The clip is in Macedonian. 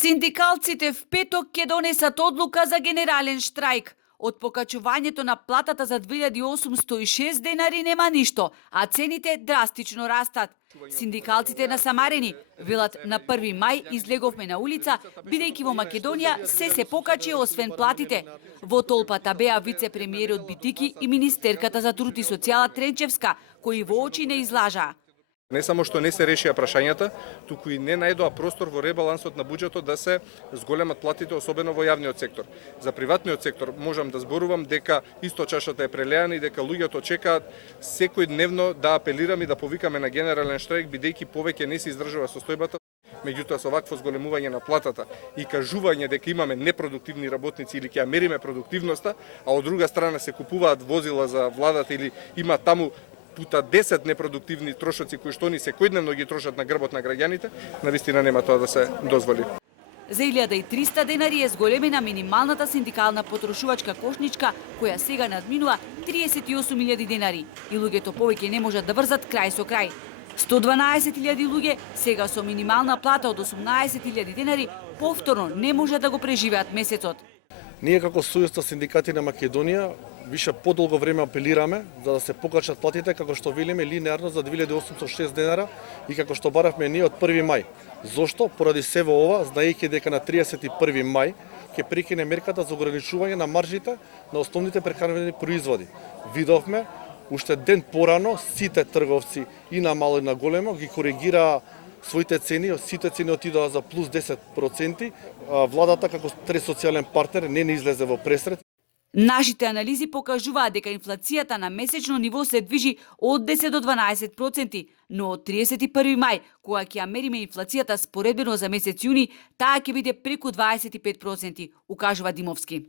Синдикалците в петок ќе донесат одлука за генерален штрајк. Од покачувањето на платата за 2806 денари нема ништо, а цените драстично растат. Синдикалците насамарени велат на 1 мај излеговме на улица, бидејќи во Македонија се покачи освен платите. Во толпата беа вице-премиерот Битики и министерката за труд и социјала Тренчевска, кои во очи не излажаа. Не само што не се решија прашањата, туку и не најдоа простор во ребалансот на буџетот да се зголемат платите, особено во јавниот сектор. За приватниот сектор можам да зборувам дека исто чашата е прелеана и дека луѓето чекаат секојдневно да апелираме и да повикаме на генерален штрајк, бидејќи повеќе не се издржува состојбата. Меѓутоа, со вакво зголемување на платата и кажување дека имаме непродуктивни работници или ќе ја мериме продуктивноста, а од друга страна се купуваат возила за владата или има таму пута 10 непродуктивни трошоци кои што ни секојдневно ги трошат на грбот на граѓаните, навистина нема тоа да се дозволи. За 1300 денари е зголемена минималната синдикална потрошувачка кошничка, која сега надминува 38.000 денари и луѓето повеќе не можат да врзат крај со крај. 112.000 луѓе сега со минимална плата од 18.000 денари повторно не можат да го преживеат месецот. Ние како Сојуз на синдикати на Македонија више подолго време апелираме за да се покачат платите, како што велиме линеарно за 2806 денара и како што баравме ние од 1 мај. Зошто? Поради сево ова, знаејќи дека на 31 мај ќе прекине мерката за ограничување на маржите на основните прехранвени производи. Видовме уште ден порано сите трговци и на мало и на големо ги коригираа своите цени, сите цени отидоа за плюс 10%, владата како трет социјален партнер не излезе во пресред. Нашите анализи покажуваат дека инфлацијата на месечно ниво се движи од 10 до 12%, но од 31 мај, кога ќе ја мериме инфлацијата споредбено за месец јуни, таа ќе биде преку 25%, укажува Димовски.